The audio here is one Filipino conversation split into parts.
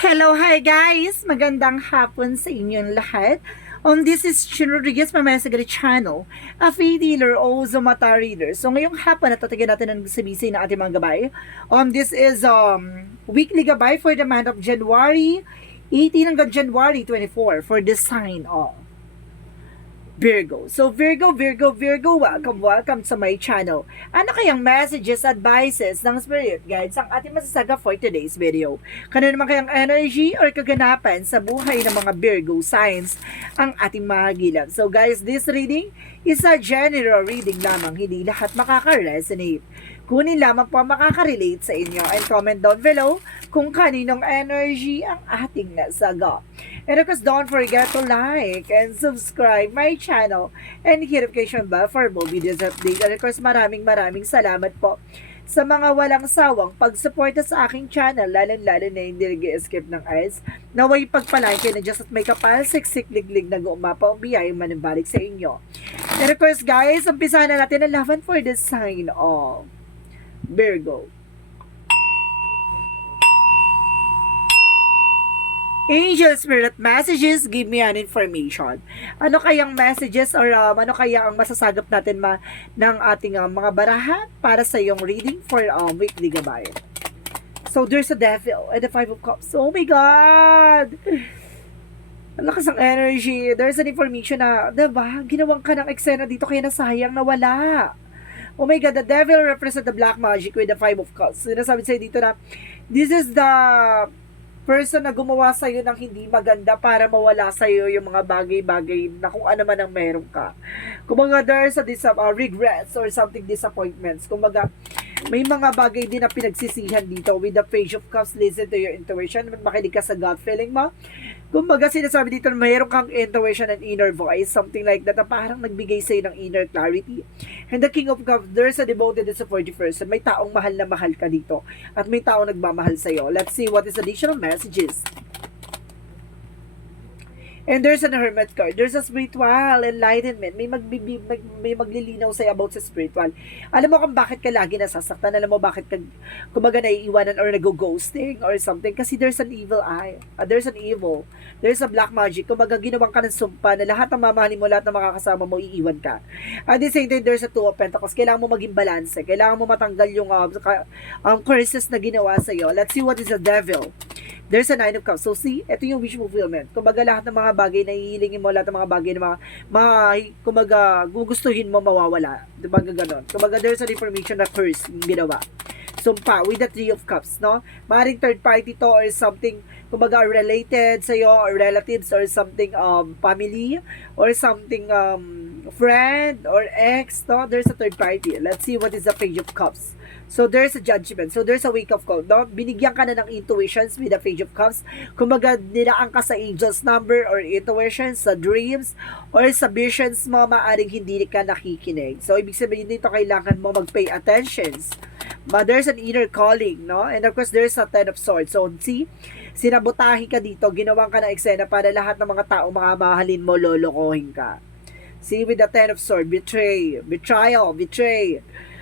Hello, hi guys! Magandang hapon sa inyong lahat. This is Chin Rodriguez, mamaya sa channel, a faith healer o Zomata reader. So ngayong hapon, natatagan natin ang sabisay ng ating mga gabay. This is weekly gabay for the month of January 18 hanggang January 24 for the sign of Virgo. So Virgo, welcome sa my channel. Ano kayang messages, advices ng spirit guides ang ating masasaga for today's video? Kano naman kayang energy or kaganapan sa buhay ng mga Virgo signs ang ating mahagilan? So guys, this reading is a general reading lamang, hindi lahat makaka-resonate. Kunin lamang po ang makaka-relate sa inyo and comment down below kung kaninong energy ang ating nasaga. And of course, don't forget to like and subscribe my channel and hit notification bell for more videos update. And of course, maraming salamat po sa mga walang sawang pagsuporta sa aking channel, lalo na hindi nag-escape ng eyes. Naway pagpalain kayo na Diyos at may kapal, siksik, liglig, nag-uumapa, biyayang manibalik sa inyo. And of course, guys, umpisahan na natin ang laban for the sign of Virgo. Angel Spirit Messages, give me an information. Ano kayang messages or ano kaya ang masasagap natin ng ating mga barahan para sa iyong reading for weekly gabay? So there's a devil and the 5 of cups. Oh my God! Ang lakas ng energy. There's an information na, diba, ginawang ka ng eksena dito kaya nasayang nawala. Oh my God, the devil represents the black magic with the 5 of cups. Sinasabi sa'yo dito na, this is the person na gumawa sa'yo ng hindi maganda para mawala sa'yo yung mga bagay-bagay na kung ano man ang meron ka. Kumbaga, there's a regrets or something disappointments. Kumbaga, may mga bagay din na pinagsisihan dito with the Page of Cups. Listen to your intuition. Makinig ka sa gut feeling mo. Kumbaga, sinasabi dito na mayroon kang intuition and inner voice, something like that, na parang nagbigay sa'yo ng inner clarity. And the King of Cups, there's a devoted and supportive person. May taong mahal na mahal ka dito. At may taong nagmamahal sa'yo. Let's see what is additional messages. And there's an hermit card. There's a spiritual enlightenment. May maglilinaw sa'yo about sa spiritual. Alam mo kung bakit ka lagi nasasaktan. Alam mo bakit ka kumbaga naiiwanan or nag-ghosting or something. Kasi there's an evil eye. There's an evil. There's a black magic. Kumbaga ginawang ka ng sumpa na lahat ng mamahalin mo, lahat ng makakasama mo, iiwan ka. At the same time, there's a 2 of Pentacles. Kailangan mo maging balance. Kailangan mo matanggal yung curses na ginawa sa'yo. Let's see what is the devil. There's a 9 of Cups. So see, ito yung wish fulfillment. Kumbaga lahat ng mga bagay na hihilingin mo, lahat ng mga bagay na kumbaga gugustuhin mo mawawala. Diba gano'n? Kumbaga there's an information na curse yung ginawa. Sumpa with the 3 of Cups, no? Maring third party to or something kumbaga related sa'yo or relatives or something family or something friend or ex, no? There's a third party. Let's see what is the Page of Cups. So there's a judgment. So there's a wake-up call, no? Binigyan ka na ng intuitions with the Page of Cups. Kumbaga, nilaan ka sa angel's number or intuitions, sa dreams, or sa visions mo, maaring hindi ka nakikinig. So, ibig sabihin dito, kailangan mo mag-pay attentions. But there's an inner calling, no? And of course, there's a 10 of Swords. So, see, sinabotahi ka dito, ginawang ka ng eksena para lahat ng mga tao makamahalin mo, lolokohin ka. See, with the 10 of Swords, betrayal,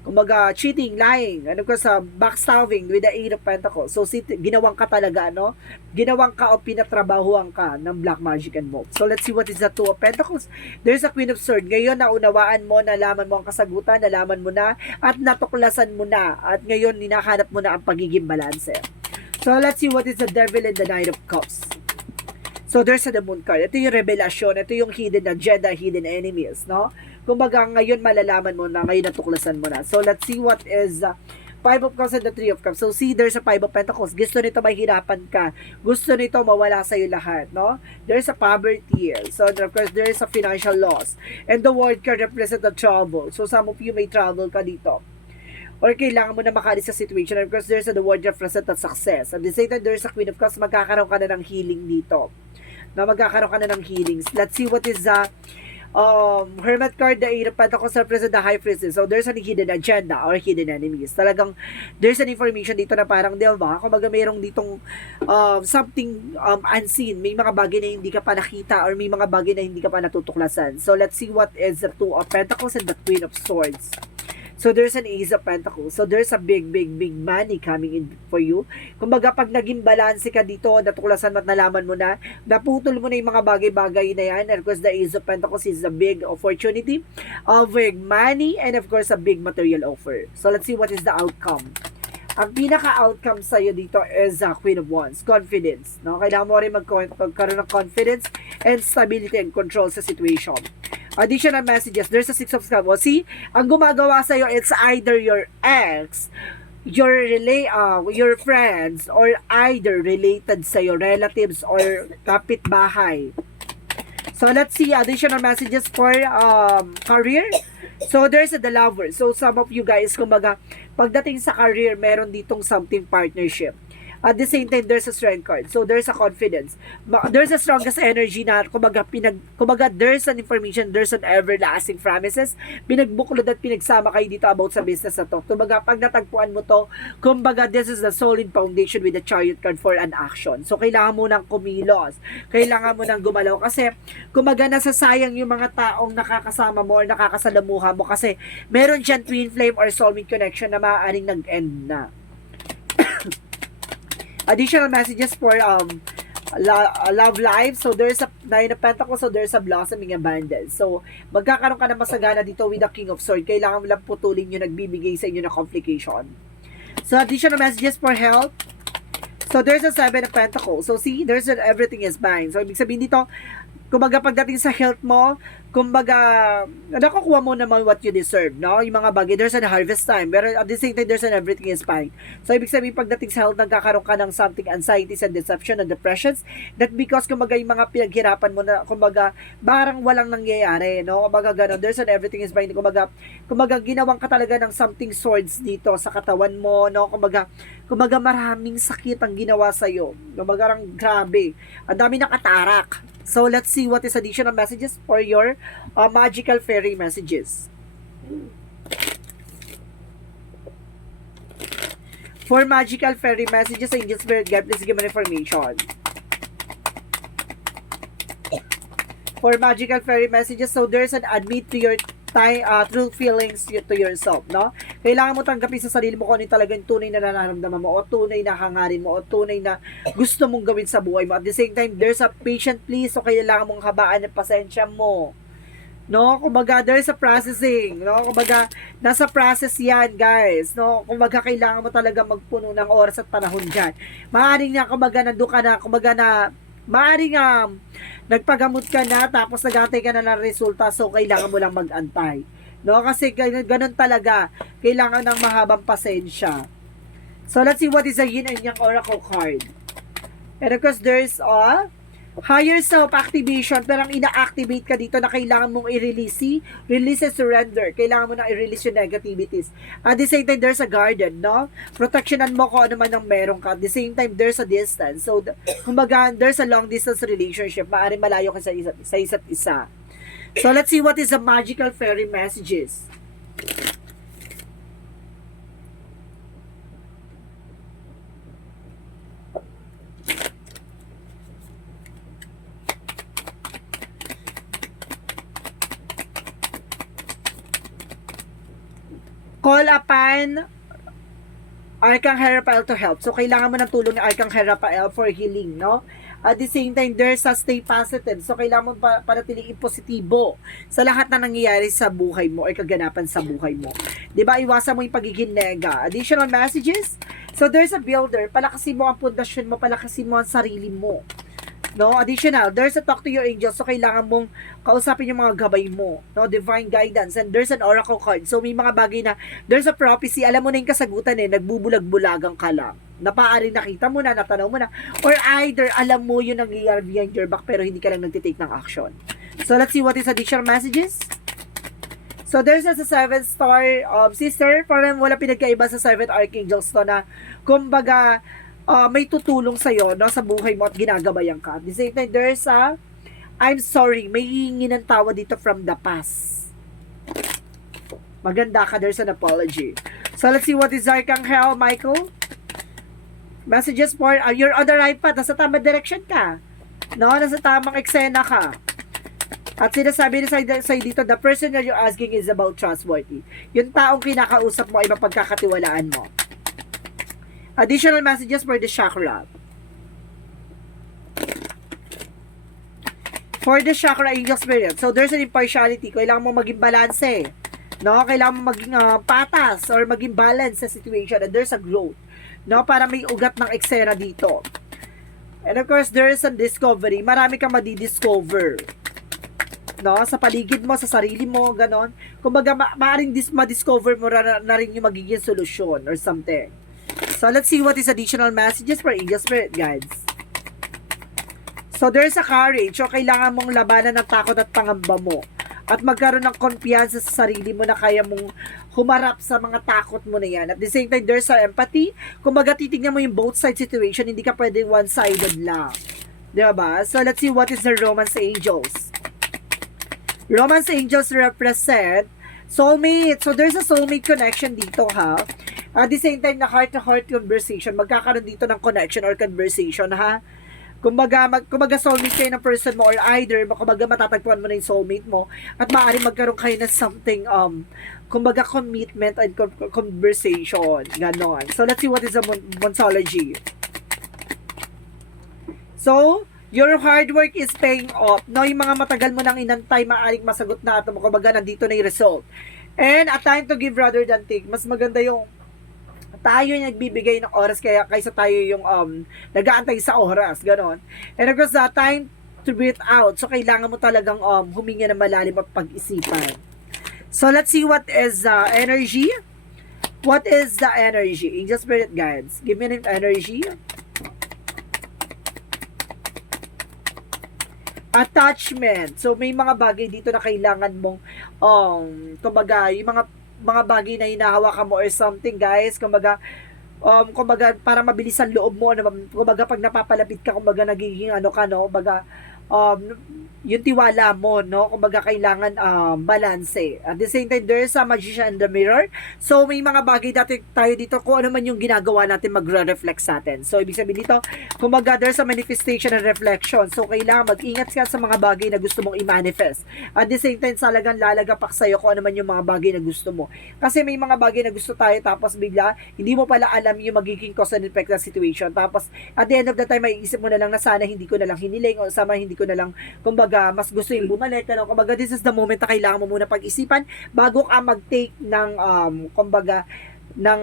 kumbaga, cheating, lying, ano ko sa backstabbing with the 8 of Pentacles. So, ginawang ka talaga, no? Ginawang ka o pinatrabahuan ka ng black magic and mold. So, let's see what is the 2 of Pentacles. There's a Queen of Swords. Ngayon, naunawaan mo, nalaman mo ang kasagutan, nalaman mo na, at natuklasan mo na, at ngayon, hinahanap mo na ang pagiging balanse. So, let's see what is the Devil and the Knight of Cups. So, there's a the Moon card. Ito yung revelasyon. Ito yung hidden agenda, hidden enemies, no? Kumbaga, ngayon malalaman mo na, ngayon natuklasan mo na. So, let's see what is 5 of Cups and the 3 of Cups. So, see, there's a 5 of Pentacles. Gusto nito mahirapan ka. Gusto nito mawala sa'yo lahat, no? There's a poverty. So, of course, there is a financial loss. And the World card represent the trouble. So, some of you may travel ka dito. Or kailangan mo na makalis sa situation. And of course, there's a the World represent the success. At the same time, there's a Queen of Cups. Magkakaroon ka na ng healing dito. Na magkakaroon ka na ng healings. Let's see what is the Hermit card, the 8 of Pentacles represent the High Priestess. So there's a hidden agenda or hidden enemies. Talagang there's an information dito na parang, di ba, kumbaga mayroong ditong something unseen. May mga bagay na hindi ka pa nakita or may mga bagay na hindi ka pa natutuklasan. So let's see what is the 2 of Pentacles and the Queen of Swords. So there's an Ace of Pentacles. So there's a big money coming in for you. Kumbaga pag naging balance ka dito, natuklasan at nalaman mo na, naputol mo na yung mga bagay-bagay na yan. And of course, the Ace of Pentacles is a big opportunity, a big money, and of course, a big material offer. So let's see what is the outcome. Ang pinaka-outcome sa'yo dito is Queen of Wands, confidence. No? Kailangan mo rin magkaroon ng confidence and stability and control sa situation. Additional messages, there's a Six of Cups. See, ang gumagawa sa'yo, it's either your ex, your friends, or either related sa'yo, relatives, or kapitbahay. So, let's see additional messages for career. So, there's the lover. So, some of you guys, kumbaga, pagdating sa career, meron ditong something partnership. At the same time, there's a strength card. So, there's a confidence. There's a strongest energy na, kumbaga, there's an information, there's an everlasting promises. Pinagbuklod at pinagsama kayo dito about sa business na to. Kumbaga, pag natagpuan mo to, kumbaga, this is the solid foundation with the chariot card for an action. So, kailangan mo nang kumilos. Kailangan mo nang gumalaw. Kasi, kumbaga, nasasayang yung mga taong nakakasama mo or nakakasalamuha mo kasi meron dyan twin flame or soulmate connection na maaaring nag-end na. Additional messages for love life. So, there's a Nine of Pentacles. So, there's a blossoming abundance. So, magkakaroon ka ng masagana dito with the King of Swords. Kailangan mo lang putulin yung nagbibigay sa inyo ng complication. So, additional messages for health. So, there's a Seven of Pentacles. So, see, there's everything is fine. So, ibig sabihin dito, kumbaga pagdating sa health mo, kumbaga, nakukuha mo naman what you deserve, no? Yung mga bagay, there's an harvest time, pero at the same time, there's an everything is fine. So, ibig sabihin, pagdating sa health, nagkakaroon ka ng something, anxieties and deception and depressions, that because, kumbaga, yung mga pinaghirapan mo na, kumbaga, parang walang nangyayari, no? Kumbaga, gano'n, there's an everything is fine, kumbaga, ginawang ka talaga ng something swords dito sa katawan mo, no? Kumbaga, maraming sakit ang ginawa sa'yo. Kumbaga, grabe. Ang dami nakatarak. So, let's see what is additional messages for your magical fairy messages. For magical fairy messages, Angel Spirit Guide, please give me information. For magical fairy messages, so there's an admit to your true feelings to yourself, no? Kailangan mo tanggapin sa sarili mo kung ano talaga yung tunay na nararamdaman mo o tunay na hangarin mo o tunay na gusto mong gawin sa buhay mo. At the same time, there's a patient please, so kailangan mong habaan ng pasensya mo. No? Kumbaga, there's a processing, no? Kumbaga, nasa process yan, guys, no? Kumbaga, kailangan mo talaga magpuno ng oras at panahon dyan. Maaaring na, kumbaga, nandun ka na, kumbaga na, maaaring nagpagamot ka na tapos nag-antay ka na ng resulta, so kailangan mo lang mag-antay, no? Kasi ganun talaga, kailangan ng mahabang pasensya. So let's see what is the Yin and Yang Oracle card. And of course, there's a higher self activation, pero ang ina-activate ka dito na kailangan mong i-release, release and surrender. Kailangan mo na i-release yung negativities. At the same time, there's a garden, no? Protectionan mo kung ano man ang meron ka. At the same time, there's a distance. So, kumbaga, there's a long distance relationship. Maaaring malayo ka sa isa't isa. So, let's see what is the magical fairy messages. Call upon Archangel Raphael to help. So, kailangan mo ng tulong ni Archangel Raphael for healing, no? At the same time, there's a stay positive. So, kailangan mo panatiliin positibo sa lahat na nangyayari sa buhay mo o kaganapan sa buhay mo. Diba? Iwasan mo yung pagiging nega. Additional messages? So, there's a builder. Palakasin mo ang pundasyon mo. Palakasin mo ang sarili mo. No, additional, there's a talk to your angels, so kailangan mong kausapin yung mga gabay mo, no, divine guidance, and there's an oracle card, so may mga bagay na, there's a prophecy, alam mo na yung kasagutan nagbubulag-bulagang ka lang, napaaring nakita mo na, natanaw mo na, or either alam mo yung nangyayari behind your back, pero hindi ka lang nagtitake ng action. So, let's see what is additional messages. So, there's a 7-star sister, parang wala pinagkaiba sa 7 archangels to na, kumbaga, may tutulong sa'yo, no, sa buhay mo at ginagabayan ka. At the same time, there's a I'm sorry, may hihingi ng tawa dito from the past. Maganda ka, there's an apology. So, let's see what is Archangel Michael. Messages for, you're on the right path, nasa tamang direction ka. No, nasa tamang eksena ka. At sinasabi sa'yo dito, the person that you're asking is about trustworthy. Yung taong kinakausap mo ay mapagkakatiwalaan mo. Additional messages for the chakra. For the chakra angel spirit, so there's an impartiality. Kailangan mo maging balanse. No? Kailangan mo maging patas or maging balance sa situation. And there's a growth. No? Para may ugat ng eksena dito. And of course, there is a discovery. Marami kang madidiscover. No? Sa paligid mo, sa sarili mo, ganon. Kumbaga, maaaring ma-discover mo na rin yung magiging solusyon or something. So, let's see what is additional messages for angel spirit guides. So, there's a courage. So, kailangan mong labanan ng takot at pangamba mo. At magkaroon ng kumpiyansa sa sarili mo na kaya mong humarap sa mga takot mo na yan. At the same time, there's a empathy. Kumbaga, titignan mo yung both side situation. Hindi ka pwedeng one-sided lang. Diba? So, let's see what is the romance angels. Romance angels represent soulmate. So, there's a soulmate connection dito, ha? At the same time, na heart-to-heart conversation. Magkakaroon dito ng connection or conversation, ha? Kumbaga soulmate kayo ng person mo or either, kumbaga matatagpuan mo na yung soulmate mo at maaaring magkaroon kayo ng something, kumbaga commitment and conversation. Ganon. So, let's see what is the Monsology. So, your hard work is paying off. No, yung mga matagal mo nang inantay, maaaring masagot na ito. Kumbaga, nandito na yung result. And a time to give rather than take. Mas maganda yung tayo yung nagbibigay ng oras kaysa tayo yung nag-aantay sa oras, ganon. And of course, the time to breathe out. So, kailangan mo talagang huminga ng malalim at pag-isipan. So, let's see what is the energy. What is the energy? Angel Spirit Guides. Give me an energy. Attachment. So, may mga bagay dito na kailangan mong, kumbaga, yung mga bagay na hinahawakan mo or something, guys. Kumbaga, para mabilis ang loob mo. Kumbaga, pag napapalapit ka, kumbaga, nagiging ka, no? Kumbaga, yung tiwala mo, no? Kumbaga, kailangan balance. At the same time, there's a magician in the mirror. So, may mga bagay tayo dito kung ano man yung ginagawa natin magre-reflect sa atin. So, ibig sabihin dito, kumbaga, there's a manifestation and reflection. So, kailangan mag-ingat ka sa mga bagay na gusto mong i-manifest. At the same time, talagang lalagapak sa'yo kung ano man yung mga bagay na gusto mo. Kasi may mga bagay na gusto tayo, tapos bigla, hindi mo pala alam yung magiging cause and effect na situation. Tapos, at the end of the time, may isip mo na lang na sana hindi ko na lang hiniling o sama hindi ko na lang, kumbaga, mas gusto yung bumalik, ano? Kumbaga, this is the moment na kailangan mo muna pag-isipan bago ka mag-take ng, kumbaga, ng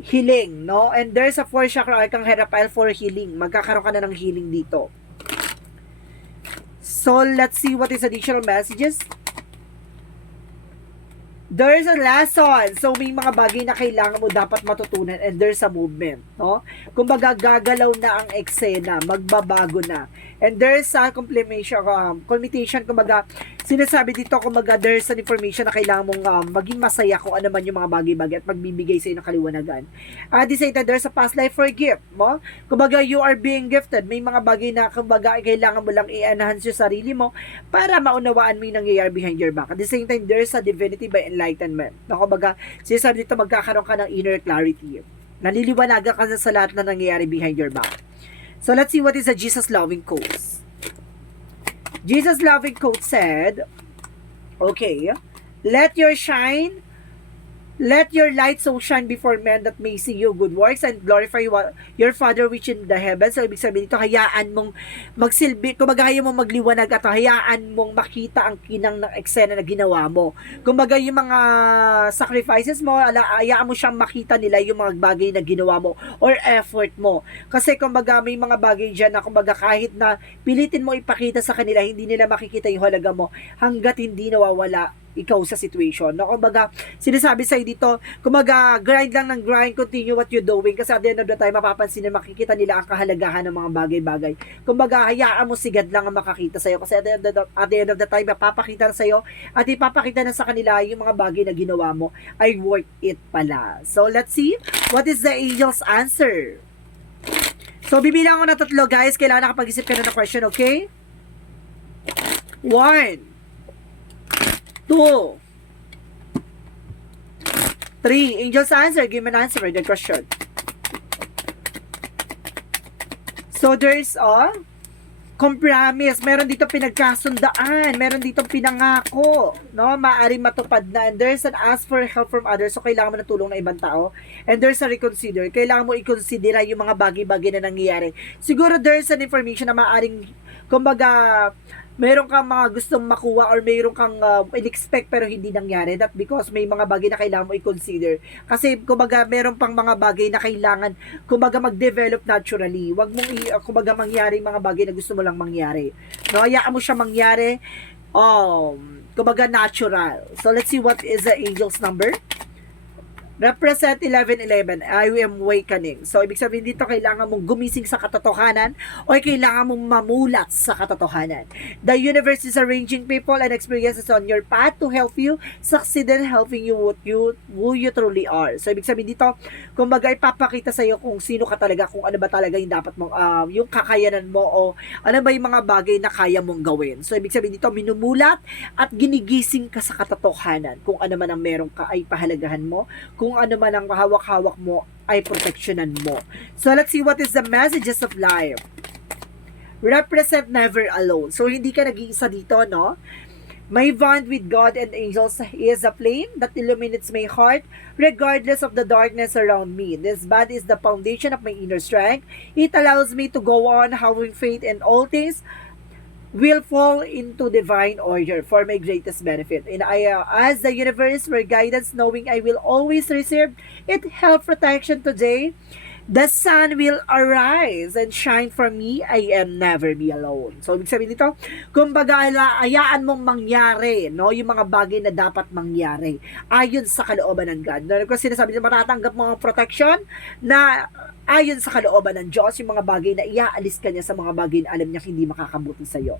healing, no? And there's a 4 chakra arcang Hierophant for healing. Magkakaroon ka na ng healing dito. So, let's see what is additional messages. There's a lesson. So, may mga bagay na kailangan mo dapat matutunan and there's a movement, no? Kumbaga, gagalaw na ang eksena, magbabago na. And there's a communication, kumbaga, sinasabi dito, kumbaga, there's an information na kailangan mong maging masaya kung ano man yung mga bagay-bagay at magbibigay sa'yo ng kaliwanagan. At the same time, there's a past life for gift, mo? Kumbaga, you are being gifted. May mga bagay na, kumbaga, kailangan mo lang i-enhance yung sarili mo para maunawaan mo yung nangyayari behind your back. At the same time, there's a divinity by enlightenment. No, kumbaga, sinasabi dito, magkakaroon ka ng inner clarity. Naliliwanagan ka sa lahat na nangyayari behind your back. So, let's see what is a Jesus loving quote. Jesus loving quote said, okay, let your light so shine before men that may see your good works and glorify your Father which in the heavens. So, ibig sabihin dito, hayaan mong magsilbi, kumbaga hayaan mong magliwanag at hayaan mong makita ang kinang ng eksena na ginawa mo. Kumbaga yung mga sacrifices mo, hayaan mo siyang makita nila yung mga bagay na ginawa mo or effort mo. Kasi kumbaga may mga bagay dyan na kumbaga kahit na pilitin mo ipakita sa kanila, hindi nila makikita yung halaga mo hanggat hindi nawawala ikaw sa situation. No? Kumbaga, sinasabi sa'yo dito, kumbaga, grind lang ng grind, continue what you're doing kasi at the end of the time, mapapansin na makikita nila ang kahalagahan ng mga bagay-bagay. Kumbaga, hayaan mo sigad lang ang makakita sa'yo kasi at the end of the time, mapapakita na sa'yo at ipapakita na sa kanila yung mga bagay na ginawa mo ay worth it pala. So, let's see, what is the angel's answer? So, bibilang ko na 3, guys. Kailangan nakapag-isip ka na ng question, okay? 1, 2, 3. Angel's answer. Give me an answer for the question. So, there's a compromise, meron dito pinagkasundaan, meron dito pinangako, no? Maaaring matupad na. And there's an ask for help from others, so kailangan mo ng tulong ng ibang tao. And there's a reconsider, kailangan mo i-considera yung mga bagay-bagay na nangyayari. Siguro there's an information na maaaring, kumbaga, meron kang mga gustong makuha or meron kang in-expect pero hindi nangyari. That because may mga bagay na kailangan mo i-consider. Kasi, kumbaga, meron pang mga bagay na kailangan, kumbaga, mag-develop naturally. Huwag mong, kumbaga, mangyari mga bagay na gusto mo lang mangyari. No, hayaan mo siya mangyari, kumbaga, natural. So, let's see what is the angel's number. Represent 1111, I am awakening. So, ibig sabihin dito, kailangan mong gumising sa katotohanan o kailangan mong mamulat sa katotohanan. The universe is arranging people and experiences on your path to help you succeed in helping you who you truly are. So, ibig sabihin dito, kumbaga ipapakita sa iyo kung sino ka talaga, kung ano ba talaga yung dapat mong, yung kakayanan mo o ano ba yung mga bagay na kaya mong gawin. So, ibig sabihin dito, minumulat at ginigising ka sa katotohanan. Kung ano man ang meron ka ay pahalagahan mo. Kung ano man ang hawak-hawak mo ay proteksyonan mo. So, let's see what is the messages of life. Represent never alone. So, hindi ka nag-iisa dito, no? My bond with God and angels is a flame that illuminates my heart regardless of the darkness around me. This bond is the foundation of my inner strength. It allows me to go on having faith in all things will fall into divine order for my greatest benefit. And I, as the universe for guidance, knowing I will always receive it help protection today, the sun will arise and shine for me. I am never be alone. So, ibig sabihin dito, kumbaga, ayaan mong mangyari, no? Yung mga bagay na dapat mangyari ayon sa kalooban ng God. No? Kasi sinasabi nila, matatanggap mo ang protection na ayon sa kalooban ng Diyos, yung mga bagay na iaalis ka niya sa mga bagay na alam niya hindi makakabuti sa'yo.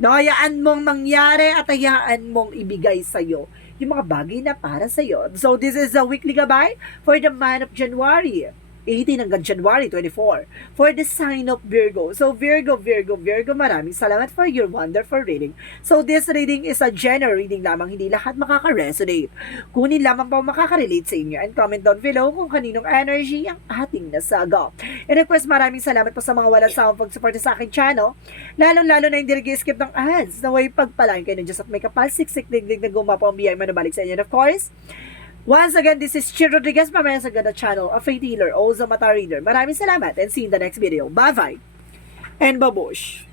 No, hayaan mong mangyari at hayaan mong ibigay sa'yo yung mga bagay na para sa'yo. So, this is a weekly gabay for the month of January 18 hanggang January 24 for the sign of Virgo. So, Virgo, maraming salamat for your wonderful reading. So, this reading is a general reading lamang, hindi lahat makaka-resonate. Kunin lamang pa makaka-relate sa inyo and comment down below kung kaninong energy ang ating nasaga. And of course, maraming salamat po sa mga walang sawang pag-support sa aking channel, lalong-lalo na hindi nag-skip ng ads, na way pagpalain kayo ng Diyos at may kapal siksik digdig na gumapo ang biyay manabalik sa inyo. And of course, once again, this is Chi Rodriguez, Mamaya sa Ganda Channel, a faith healer, also mata reader. Maraming salamat and see you in the next video. Bye-bye and babush!